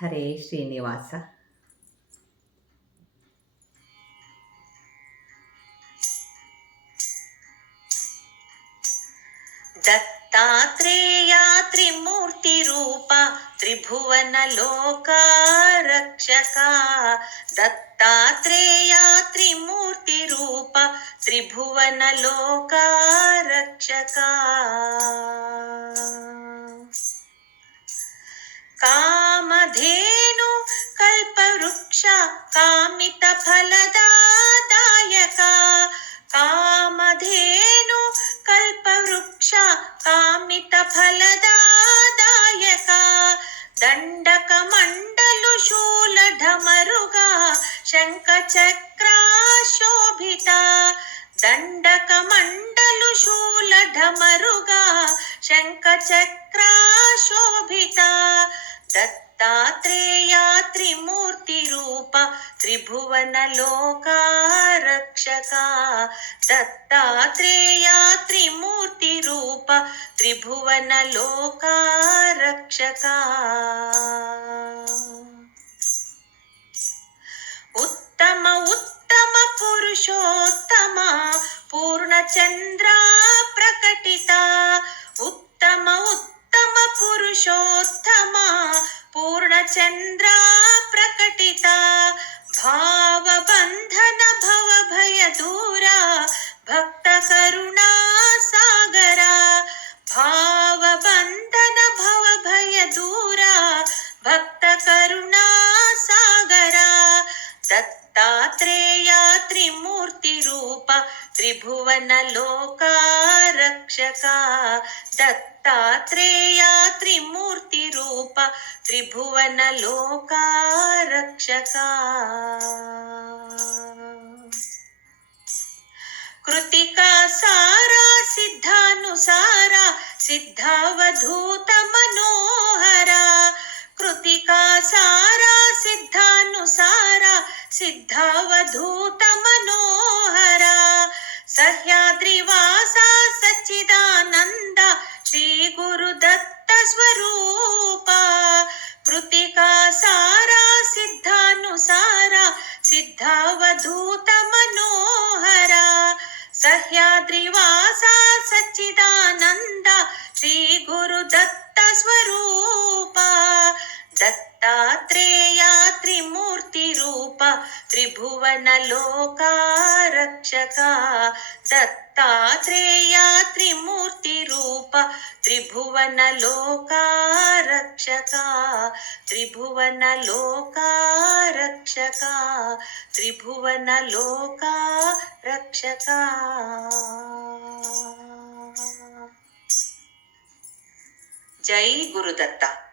ಹರೇ ಶ್ರೀನಿವಾಸ. ದತ್ತಾತ್ರೇಯ ತ್ರಿಮೂರ್ತಿ ರೂಪ ತ್ರಿಭುವನ ಲೋಕ ರಕ್ಷಕ. ದತ್ತಾತ್ರೇಯ ತ್ರಿಮೂರ್ತಿ ರೂಪ ತ್ರಿಭುವನ ಲೋಕ ರಕ್ಷಕ. ಕಾಮಧೇನು ಕಲ್ಪವೃಕ್ಷ ಕಾಮಿತ ಫಲದಾಯಕ. ಕಾಮಧೇನು ಕಲ್ಪವೃಕ್ಷ ಕಾಮಿತ ಫಲದಾಯಕ. ದಂಡಕ ಮಂಡಲು ಶೂಲ ಢಮರುಗ ಶಂಖ ಚಕ್ರ ಶೋಭಿತ. ದಂಡಕ ಮಂಡಲು ಶೂಲ ಢಮರುಗ ಶಂಖ ಚಕ್ರ ಶೋಭಿತ. ದತ್ತಾತ್ರೇಯ ತ್ರಿಮೂರ್ತಿ ರೂಪ ತ್ರಿಭುವನ ಲೋಕ ರಕ್ಷಕ. ದತ್ತಾತ್ರೇಯ ತ್ರಿಮೂರ್ತಿ ರೂಪ ತ್ರಿಭುವನ ಲೋಕ ರಕ್ಷಕ. ಉತ್ತಮ ಉತ್ತಮ ಪುರುಷೋತ್ತಮ ಪೂರ್ಣಚಂದ್ರ ಪ್ರಕಟಿತ. ಉತ್ತಮ ಉತ್ತಮ ಪುರುಷೋತ್ತಮ ಪೂರ್ಣಚಂದ್ರ ಪ್ರಕಟಿತ. ಭಾವಬಂಧನ ಭವ ಭಯ ದೂರ ಭಕ್ತ ಕರುಣಾ ಸಾಗರ. ಭಾವಬಂಧನ ಭವ ಭಯ ದೂರ ಭಕ್ತ ಕರುಣಾ ಸಾಗರ. ದತ್ತಾತ್ರೇಯ ತ್ರಿಮೂರ್ತಿ ರೂಪ ತ್ರಿಭುವನ ಲೋಕ ರಕ್ಷಕ. ದತ್ತಾತ್ರೇಯ ತ್ರಿಮೂರ್ತಿ ರೂಪ ತ್ರಿಭುವನ ಲೋಕ ರಕ್ಷಕ. ಕೃತಿಕಾ ಸಾರ ಸಿದ್ಧಾನುಸಾರ ಸಿದ್ಧಾವಧೂತ ಮನೋಹರ. ಕೃತಿಕಾ ಸಾರ ಸಿದ್ಧಾನುಸಾರ ಸಿದ್ಧಾವಧೂತ ಮನೋಹರ. ಸಹ್ಯಾದ್ರಿವಾಸ ಸಚ್ಚಿದಾನಂದ ಶ್ರೀ ಗುರುದತ್ತ ಸ್ವರೂಪ. ಕೃತಿಕಾ ಸಾರ ಸಿದ್ಧಾನುಸಾರ ಸಿದ್ಧಾವಧೂತ ಮನೋಹರ. ಸಹ್ಯಾದ್ರಿವಾಸ ಸಚ್ಚಿದಾನಂದ ಶ್ರೀ ಗುರುದತ್ತ ಸ್ವರೂಪ. ದತ್ತಾತ್ರೇಯ ತ್ರಿಮೂರ್ತಿ ರೂಪ ತ್ರಿಭುವನ ಲೋಕ ರಕ್ಷಕ. ದತ್ತಾತ್ರೇಯ ತ್ರಿಮೂರ್ತಿ ರೂಪ ತ್ರಿಭುವನ ಲೋಕ ರಕ್ಷಕ. ತ್ರಿಭುವನ ಲೋಕ ರಕ್ಷಕ. ತ್ರಿಭುವನ ಲೋಕ ರಕ್ಷಕ. ಜೈ ಗುರುದತ್ತ.